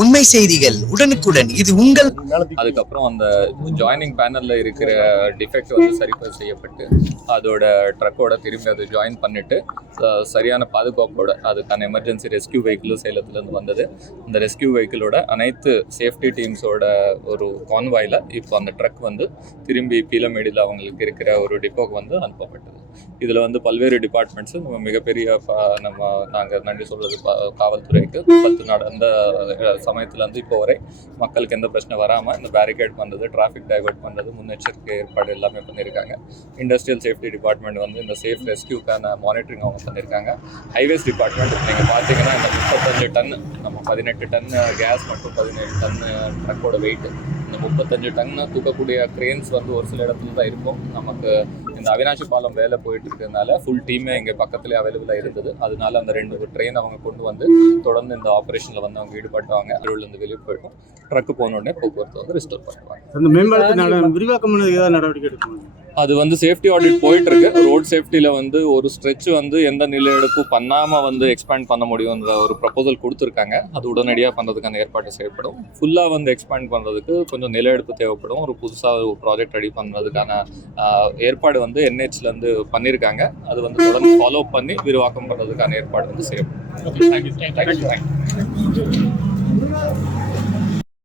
உண்மை செய்திகள் உடனுக்குடன். இது உங்கள் அதுக்கப்புறம் அந்த ஜாயினிங் பேனல்ல இருக்கிற டிஃபெக்ட் வந்து சரி செய்யப்பட்டு அதோட ட்ரக்கோட திரும்பி அதை ஜாயின் பண்ணிட்டு சரியான பாதுகாப்போட அதுக்கான எமர்ஜென்சி ரெஸ்கியூ வெஹிக்கிளும் சேலத்துலேருந்து வந்தது. அந்த ரெஸ்கியூ வெஹிக்கிளோட அனைத்து சேஃப்டி டீம்ஸோட ஒரு கான்வாயில் இப்போ அந்த ட்ரக் வந்து திரும்பி பீலமேடியில் அவங்களுக்கு இருக்கிற ஒரு டிப்போக்கு வந்து அனுப்பப்பட்டது. இதில் வந்து பல்வேறு டிபார்ட்மெண்ட்ஸு நம்ம மிகப்பெரிய நம்ம நாங்கள் நன்றி சொல்றது காவல்துறைக்கு. பத்து நடந்த சமயத்துலேருந்து இப்போ வரை மக்களுக்கு எந்த பிரச்சனை வராமல் இந்த பேரிகேட் பண்ணுறது டிராஃபிக் டைவர்ட் பண்ணுறது முன்னெச்சரிக்கை ஏற்பாடு எல்லாமே பண்ணியிருக்காங்க இண்டஸ்ட்ரியல் சேஃப்டி டிபார்ட்மெண்ட் வந்து இந்த சேஃப் ரெஸ்கியூக்கான மானிட்டரிங் அவங்க பண்ணியிருக்காங்க ஹைவேஸ் டிபார்ட்மெண்ட் நீங்கள் பார்த்தீங்கன்னா இந்த முப்பத்தஞ்சு டன். நம்ம பதினெட்டு டன் கேஸ் மற்றும் பதினேழு டன் ட்ரக்கோட வெயிட் இந்த முப்பத்தஞ்சு டன் தூக்கக்கூடிய கிரேன்ஸ் வந்து ஒரு சில இடத்துல தான் இருக்கும். நமக்கு இந்த அவினாசி பாலம் வேலை போயிட்டு இருக்கிறதுனால ஃபுல் டீமே இங்கே பக்கத்துலேயே அவைலபிளாக இருந்தது. அதனால அந்த ரெண்டு ட்ரெயின் அவங்க கொண்டு வந்து தொடர்ந்து இந்த ஆப்ரேஷனில் வந்து அவங்க ஈடுபட்டாங்க. இருந்து வெளியே போயிட்டோம். ட்ரக்கு போன உடனே போக்குவரத்து வந்து ரிஸ்டோர் பண்ணுவாங்க அந்த மேம்பாலத்தை விரிவாக்கம் ஏதாவது நடவடிக்கை எடுக்கணும்? அது வந்து சேஃப்டி ஆடிட் போயிட்டு இருக்கு ரோட் சேஃப்டியில் வந்து ஒரு ஸ்ட்ரெச் வந்து எந்த நில எடுப்பு பண்ணாமல் வந்து எக்ஸ்பேண்ட் பண்ண முடியுன்ற ஒரு ப்ரப்போசல் கொடுத்துருக்காங்க. அது உடனடியாக பண்ணுறதுக்கான ஏற்பாடு செய்யப்படும். ஃபுல்லாக வந்து எக்ஸ்பேண்ட் பண்ணுறதுக்கு கொஞ்சம் நில எடுப்பு தேவைப்படும். ஒரு புதுசாக ஒரு ப்ராஜெக்ட் ரெடி பண்ணுறதுக்கான ஏற்பாடு வந்து என்ஹெச்லேருந்து பண்ணியிருக்காங்க அது வந்து தொடர்ந்து ஃபாலோ பண்ணி விரிவாக்கம் பண்ணுறதுக்கான ஏற்பாடு வந்து செய்யப்படும். Thank you thank you